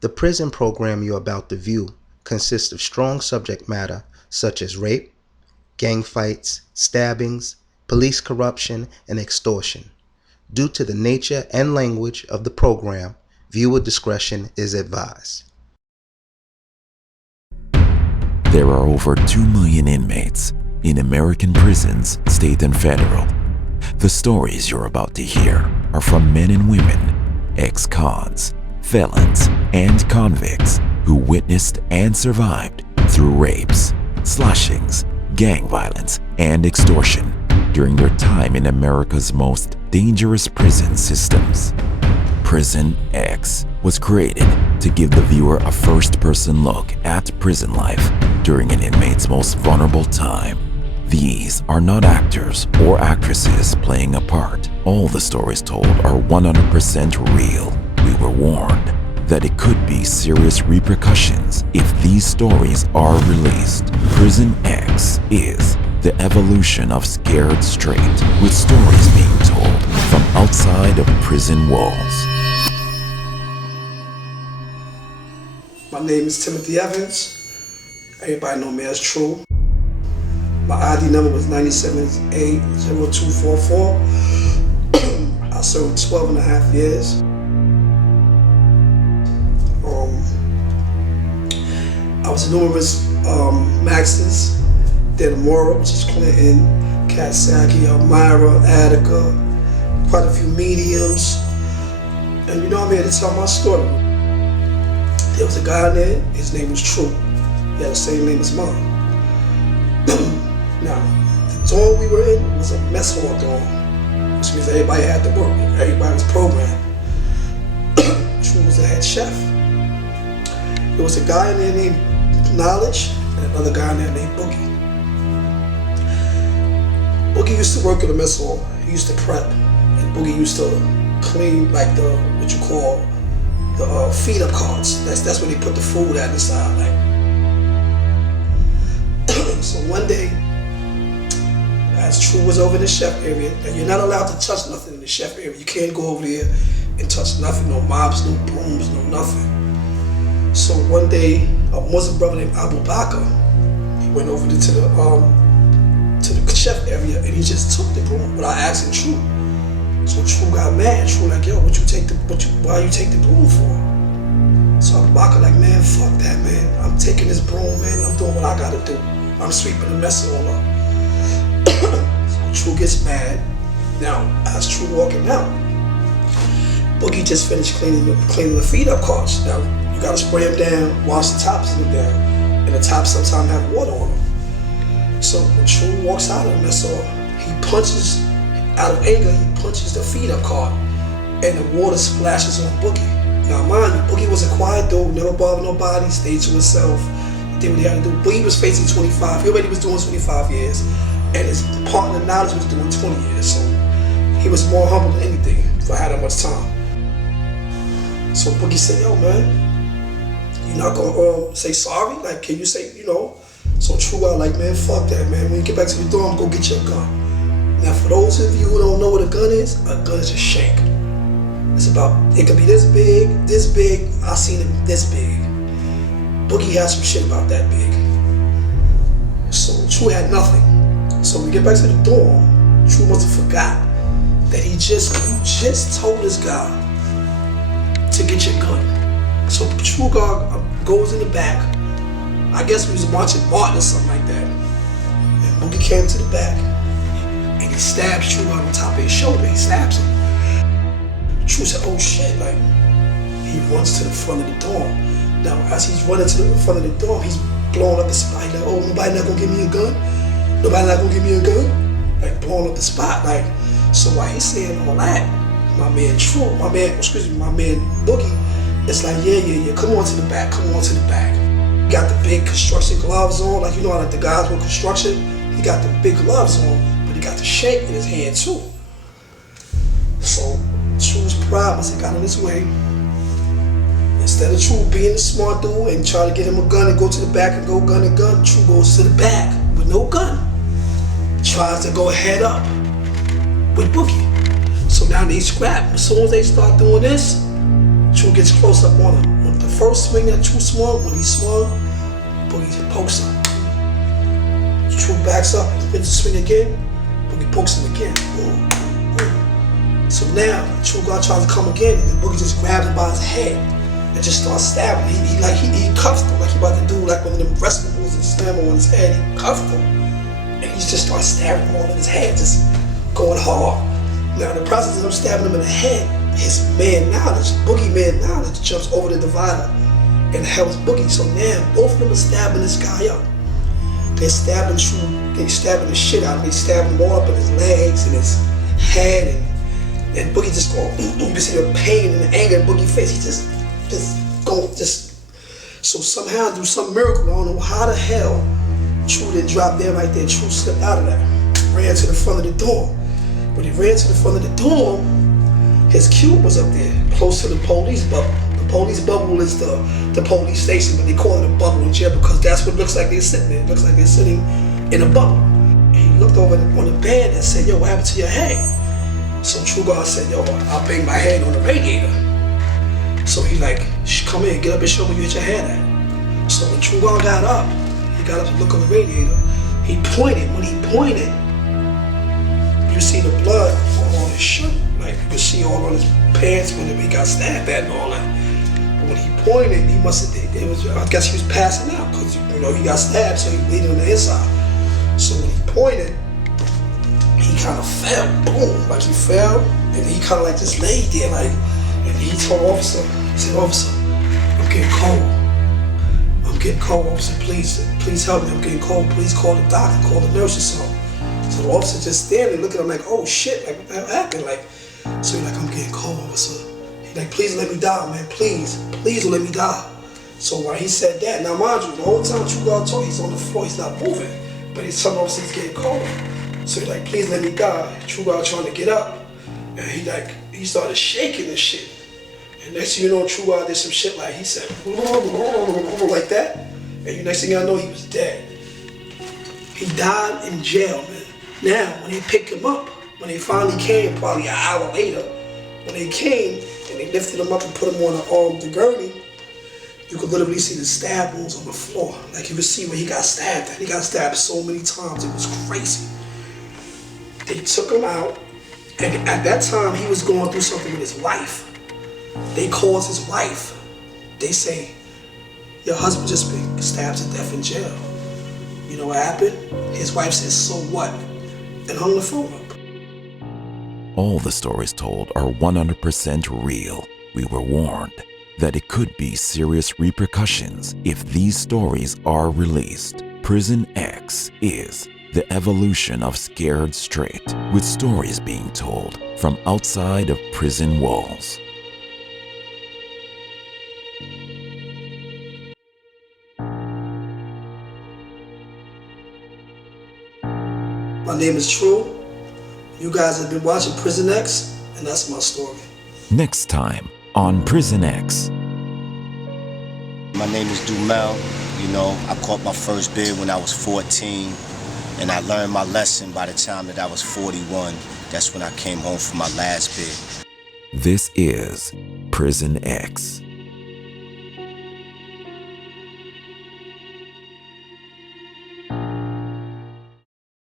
The prison program you're about to view consists of strong subject matter such as rape, gang fights, stabbings, police corruption, and extortion. Due to the nature and language of the program, viewer discretion is advised. There are over 2 million inmates in American prisons, state and federal. The stories you're about to hear are from men and women, ex-cons, felons, and convicts who witnessed and survived through rapes, slashings, gang violence, and extortion during their time in America's most dangerous prison systems. Prison X was created to give the viewer a first-person look at prison life during an inmate's most vulnerable time. These are not actors or actresses playing a part. All the stories told are 100% real. We were warned that it could be serious repercussions if these stories are released. Prison X is the evolution of Scared Straight, with stories being told from outside of prison walls. My name is Timmothy Evans. Everybody know me as True. My ID number was 9780244. I served 12 and a half years. I was in numerous Maxes, Dannemora, which is Clinton, Katsaki, Elmira, Attica, quite a few mediums. And you know, I'm here to tell my story. There was a guy there, his name was True. He had the same name as mine. Now, the dorm we were in was a mess hall dorm, which means everybody had to work. Everybody was programmed. True was the head chef. There was a guy in there named Knowledge and another guy in there named Boogie. Boogie used to work in the mess hall. He used to prep, and Boogie used to clean like the what you call the feed up carts. That's where they put the food at inside. Like. So one day, as True was over in the chef area, and you're not allowed to touch nothing in the chef area. You can't go over there and touch nothing, no mops, no brooms, no nothing. So one day, a Muslim brother named Abu Bakr, he went over to the chef area and he just took the broom without asking True. So True got mad. True like, yo, why you take the broom for? So Abu Bakr like, man, fuck that, man. I'm taking this broom, man. I'm doing what I gotta do. I'm sweeping the mess all up. So True gets mad. Now, as True walking out, Boogie just finished cleaning the feed up carts. Now, you gotta spray them down, wash the tops of them down, and the tops sometimes have water on them. So when True walks out of the mess hall, he punches, out of anger, he punches the feed up cart, and the water splashes on Boogie. Now mind you, Boogie was a quiet dude, never bothered nobody, stayed to himself, did what he had to do. Boogie was facing 25, he already was doing 25 years, and his partner Knowledge was doing 20 years, so he was more humble than anything for having that much time. So Boogie said, yo man, you're not gonna say sorry? Like, can you say, you know? So True got like, man, fuck that, man. When you get back to the dorm, go get your gun. Now, for those of you who don't know what a gun is a shank. It's about, it could be this big, I seen it this big. Boogie had some shit about that big. So True had nothing. So when we get back to the dorm, True must have forgot that you just told this guy to get your gun. So True goes in the back. I guess we was watching Martin or something like that. And Boogie came to the back and he stabs True on the top of his shoulder. He stabs him. True said, oh shit, like, he runs to the front of the dorm. Now, as he's running to the front of the dorm, he's blowing up the spot. Like, oh, nobody not gonna give me a gun? Nobody not gonna give me a gun? Like, blowing up the spot. Like, so while he's saying all that, my man Boogie, it's like, yeah, come on to the back. He got the big construction gloves on, like, you know how like the guys with construction, he got the big gloves on, but he got the shank in his hand too. So True's pride must have got in his way. Instead of True being a smart dude and trying to get him a gun and go to the back and go gun and gun, True goes to the back with no gun. Tries to go head up with Boogie. So now they scrap. As soon as they start doing this, True True gets close up on him. When the first swing that True swung, when he swung, Boogie pokes him. True backs up, he spins the swing again, Boogie pokes him again. Boom, boom. So now, True God tries to come again, and then Boogie just grabs him by his head and just starts stabbing. He cuffed him like he about to do like one of them wrestling moves and slam him on his head. He cuffed him, and he just starts stabbing him all in his head, just going hard. Now, in the process of him stabbing him in the head, his man knowledge, Boogie man knowledge, jumps over the divider and helps Boogie. So now, both of them are stabbing this guy up. They're stabbing True, they're stabbing the shit out of him. They stabbing him all up in his legs and his head, and Boogie just going, you can see the pain and the anger in Boogie's face. He just going. So somehow, through some miracle, I don't know how the hell True didn't drop there right there. True slipped out of that, ran to the front of the door. When he ran to the front of the door, his cube was up there, close to the police bubble. The police bubble is the police station, but they call it a bubble in jail because that's what it looks like they're sitting there. It looks like they're sitting in a bubble. And he looked over on the bed and said, yo, what happened to your head? So True God said, yo, I banged my head on the radiator. So he like, come in, get up and show me you hit your head at. So when True God got up, he got up to look on the radiator. He pointed. When he pointed, you see the blood all on his shirt. Like you can see all on his pants when he got stabbed at and all that. But when he pointed, he must have, I guess he was passing out because you know he got stabbed, so he bleeding on the inside. So when he pointed, he kind of fell, boom, like he fell, and he kind of like just laid there, like, and he told officer, he said, officer, I'm getting cold. I'm getting cold, officer, please help me, I'm getting cold, please call the doctor, call the nurse or something. So the officer just standing looking at him like, oh shit, like what the hell happened? Like, so he's like, I'm getting cold, officer. He's like, please let me die, man, please don't let me die. So while he said that, now mind you, the whole time True God told he's on the floor, he's not moving, but he's telling officer he's getting cold. So he's like, please let me die. True God trying to get up, and he started shaking and shit. And next thing you know, True God did some shit like he said, like that, and next thing I know, he was dead. He died in jail, man. Now, when they picked him up, when they finally came, probably an hour later, when they came and they lifted him up and put him on the gurney, you could literally see the stab wounds on the floor. Like you could see where he got stabbed at. He got stabbed so many times, it was crazy. They took him out, and at that time, he was going through something with his wife. They called his wife. They say, your husband just been stabbed to death in jail. You know what happened? His wife said, so what? And hung the phone up. All the stories told are 100% real. We were warned that it could be serious repercussions if these stories are released. Prison X is the evolution of Scared Straight, with stories being told from outside of prison walls. My name is True. You guys have been watching Prison X, and that's my story. Next time on Prison X. My name is Dumel. You know, I caught my first bid when I was 14, and I learned my lesson by the time that I was 41. That's when I came home for my last bid. This is Prison X.